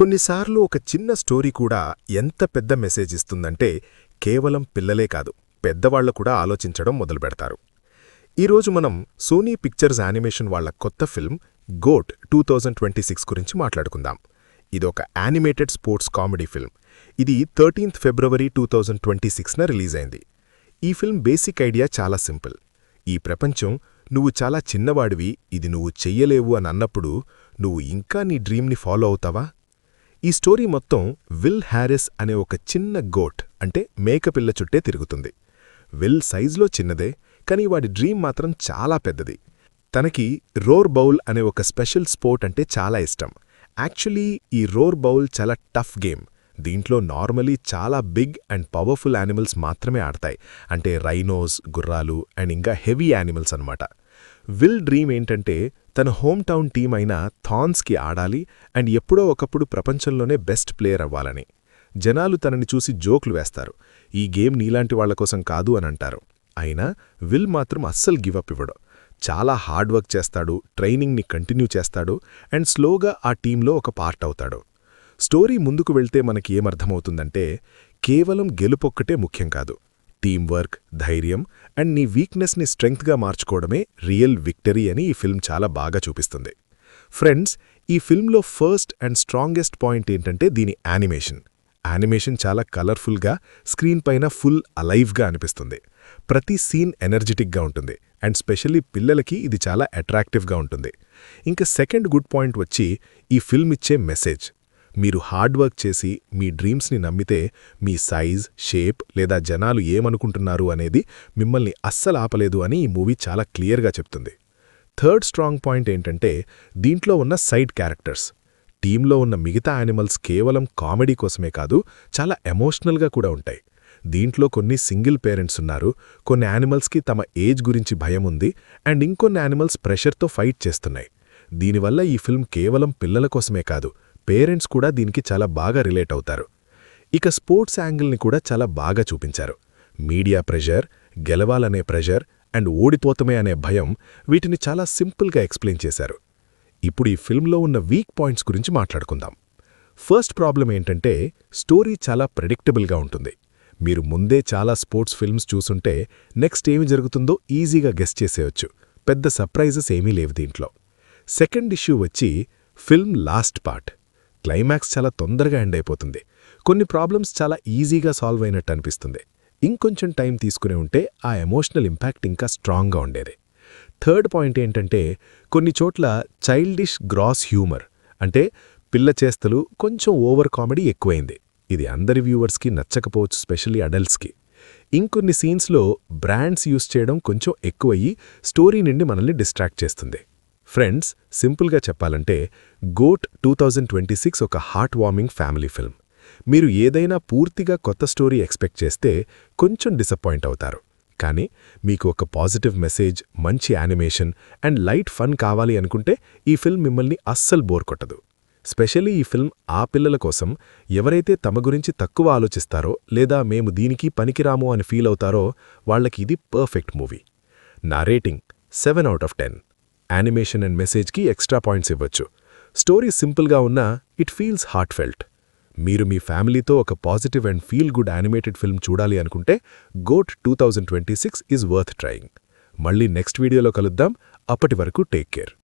కొన్నిసార్లు ఒక చిన్న స్టోరీ కూడా ఎంత పెద్ద మెసేజ్ ఇస్తుందంటే కేవలం పిల్లలే కాదు పెద్దవాళ్లు కూడా ఆలోచించడం మొదలుపెడతారు. ఈరోజు మనం సోనీ పిక్చర్స్ యానిమేషన్ వాళ్ల కొత్త ఫిల్మ్ గోట్ 2026 గురించి మాట్లాడుకుందాం. ఇదొక యానిమేటెడ్ స్పోర్ట్స్ కామెడీ ఫిల్మ్. ఇది 13th ఫిబ్రవరి 2026న రిలీజ్ అయింది. ఈ ఫిల్మ్ బేసిక్ ఐడియా చాలా సింపుల్. ఈ ప్రపంచం నువ్వు చాలా చిన్నవాడివి, ఇది నువ్వు చెయ్యలేవు అని అన్నప్పుడు నువ్వు ఇంకా నీ డ్రీమ్ని ఫాలో అవుతావా? ఈ స్టోరీ మొత్తం విల్ హ్యారిస్ అనే ఒక చిన్న గోట్ అంటే మేకపిల్ల చుట్టే తిరుగుతుంది. విల్ సైజులో చిన్నదే, కానీ వాడి డ్రీమ్ మాత్రం చాలా పెద్దది. తనకి రోర్ బౌల్ అనే ఒక స్పెషల్ స్పోర్ట్ అంటే చాలా ఇష్టం. యాక్చువల్లీ ఈ రోర్ బౌల్ చాలా టఫ్ గేమ్. దీంట్లో నార్మలీ చాలా బిగ్ అండ్ పవర్ఫుల్ యానిమల్స్ మాత్రమే ఆడతాయి, అంటే రైనోస్, గుర్రాలు అండ్ ఇంకా హెవీ యానిమల్స్ అన్నమాట. విల్ డ్రీమ్ ఏంటంటే తన హోమ్ టౌన్ టీం అయిన థాన్స్కి ఆడాలి అండ్ ఎప్పుడో ఒకప్పుడు ప్రపంచంలోనే బెస్ట్ ప్లేయర్ అవ్వాలని. జనాలు తనని చూసి జోక్లు వేస్తారు, ఈ గేమ్ నీలాంటి వాళ్లకోసం కాదు అని అంటారు. అయినా విల్ మాత్రం అస్సలు గివప్ ఇవ్వడు. చాలా హార్డ్ వర్క్ చేస్తాడు, ట్రైనింగ్ని కంటిన్యూ చేస్తాడు అండ్ స్లోగా ఆ టీంలో ఒక పార్ట్ అవుతాడు. స్టోరీ ముందుకు వెళ్తే మనకి ఏమర్థమవుతుందంటే కేవలం గెలుపొక్కటే ముఖ్యం కాదు. టీం వర్క్, ధైర్యం అండ్ నీ వీక్నెస్ని స్ట్రెంగ్త్గా మార్చుకోవడమే రియల్ విక్టరీ అని ఈ ఫిల్మ్ చాలా బాగా చూపిస్తుంది. ఫ్రెండ్స్, ఈ ఫిల్మ్లో ఫస్ట్ అండ్ స్ట్రాంగెస్ట్ పాయింట్ ఏంటంటే దీని యానిమేషన్. యానిమేషన్ చాలా కలర్ఫుల్గా, స్క్రీన్ పైన ఫుల్ అలైవ్గా అనిపిస్తుంది. ప్రతి సీన్ ఎనర్జెటిక్గా ఉంటుంది అండ్ స్పెషల్లీ పిల్లలకి ఇది చాలా అట్రాక్టివ్గా ఉంటుంది. ఇంకా సెకండ్ గుడ్ పాయింట్ వచ్చి ఈ ఫిల్మ్ ఇచ్చే మెసేజ్. మీరు హార్డ్ వర్క్ చేసి మీ డ్రీమ్స్ని నమ్మితే మీ సైజ్, షేప్ లేదా జనాలు ఏమనుకుంటున్నారు అనేది మిమ్మల్ని అస్సలు ఆపలేదు అని ఈ మూవీ చాలా క్లియర్గా చెప్తుంది. థర్డ్ స్ట్రాంగ్ పాయింట్ ఏంటంటే దీంట్లో ఉన్న సైడ్ క్యారెక్టర్స్. టీంలో ఉన్న మిగతా యానిమల్స్ కేవలం కామెడీ కోసమే కాదు, చాలా ఎమోషనల్గా కూడా ఉంటాయి. దీంట్లో కొన్ని సింగిల్ పేరెంట్స్ ఉన్నారు, కొన్ని యానిమల్స్కి తమ ఏజ్ గురించి భయం ఉంది అండ్ ఇంకొన్ని యానిమల్స్ ప్రెషర్తో ఫైట్ చేస్తున్నాయి. దీనివల్ల ఈ ఫిల్మ్ కేవలం పిల్లల కోసమే కాదు, పేరెంట్స్ కూడా దీనికి చాలా బాగా రిలేట్ అవుతారు. ఇక స్పోర్ట్స్ యాంగిల్ని కూడా చాలా బాగా చూపించారు. మీడియా ప్రెషర్, గెలవాలనే ప్రెషర్ అండ్ ఓడిపోతమే అనే భయం, వీటిని చాలా సింపుల్గా ఎక్స్ప్లెయిన్ చేశారు. ఇప్పుడు ఈ ఫిల్మ్లో ఉన్న వీక్ పాయింట్స్ గురించి మాట్లాడుకుందాం. ఫస్ట్ ప్రాబ్లం ఏంటంటే స్టోరీ చాలా ప్రెడిక్టబుల్గా ఉంటుంది. మీరు ముందే చాలా స్పోర్ట్స్ ఫిల్మ్స్ చూసుంటే నెక్స్ట్ ఏమి జరుగుతుందో ఈజీగా గెస్ చేసేయొచ్చు. పెద్ద సర్ప్రైజెస్ ఏమీ లేవు దీంట్లో. సెకండ్ ఇష్యూ వచ్చి ఫిల్మ్ లాస్ట్ పార్ట్. క్లైమాక్స్ చాలా తొందరగా ఎండ్ అయిపోతుంది. కొన్ని ప్రాబ్లమ్స్ చాలా ఈజీగా సాల్వ్ అయినట్టు అనిపిస్తుంది. ఇంకొంచెం టైం తీసుకునే ఉంటే ఆ ఎమోషనల్ ఇంపాక్ట్ ఇంకా స్ట్రాంగ్గా ఉండేది. థర్డ్ పాయింట్ ఏంటంటే కొన్ని చోట్ల చైల్డిష్ గ్రాస్ హ్యూమర్, అంటే పిల్ల చేష్టలు, కొంచెం ఓవర్ కామెడీ ఎక్కువైంది. ఇది అందరి వ్యూవర్స్కి నచ్చకపోవచ్చు, స్పెషల్లీ అడల్ట్స్కి. ఇంకొన్ని సీన్స్లో బ్రాండ్స్ యూస్ చేయడం కొంచెం ఎక్కువయ్యి స్టోరీ నుండి మనల్ని డిస్ట్రాక్ట్ చేస్తుంది. ఫ్రెండ్స్, సింపుల్గా చెప్పాలంటే గోట్ 2026 ఒక హార్ట్ వార్మింగ్ ఫ్యామిలీ ఫిల్మ్. మీరు ఏదైనా పూర్తిగా కొత్త స్టోరీ ఎక్స్పెక్ట్ చేస్తే కొంచెం డిసప్పాయింట్ అవుతారు. కానీ మీకు ఒక పాజిటివ్ మెసేజ్, మంచి యానిమేషన్ అండ్ లైట్ ఫన్ కావాలి అనుకుంటే ఈ ఫిల్మ్ మిమ్మల్ని అస్సలు బోర్ కొట్టదు. స్పెషల్లీ ఈ ఫిల్మ్ ఆ పిల్లల కోసం, ఎవరైతే తమ గురించి తక్కువ ఆలోచిస్తారో లేదా మేము దీనికి పనికిరాము అని ఫీల్ అవుతారో వాళ్లకి ఇది పర్ఫెక్ట్ మూవీ. నా రేటింగ్ 7/10. యానిమేషన్ అండ్ మెసేజ్కి ఎక్స్ట్రా పాయింట్స్ ఇవ్వచ్చు. స్టోరీ సింపుల్గా ఉన్నా ఇట్ ఫీల్స్ హార్ట్ ఫెల్ట్. మీరు మీ ఫ్యామిలీతో ఒక positive and feel good animated film చూడాలి అనుకుంటే గోట్ 2026 ఈజ్ వర్త్ ట్రయింగ్. మళ్ళీ నెక్స్ట్ వీడియోలో కలుద్దాం. అప్పటి వరకు టేక్ కేర్.